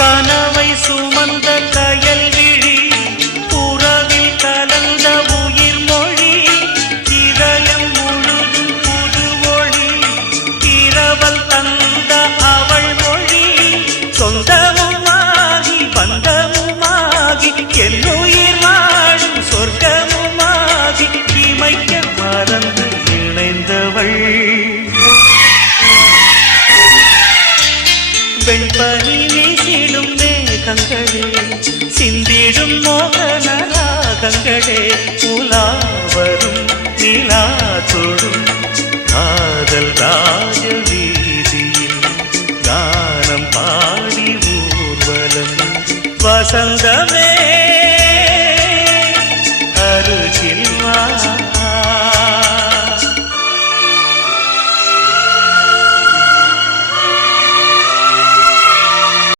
கனவை சுமந்த கயல் விழி உறவில் கலந்த உயிர் மொழி இதயம் முழுதும் புது ஒளி இரவல் தந்த அவள் மொழி சொந்தமுமாகி பந்தமுமாகி என்னுயிர் வாழும் சொர்க்கமுமாகி இமைக்க மறந்து இணைந்தவள் வெண்பனி வீசிடும் மேகங்களே சிந்திடும் மோகன ராகங்களே உலாவரும் நிலா தொடும் காதல் ராஜ வீதியில் கானம் பாடி ஊர்வலம் வசந்தமே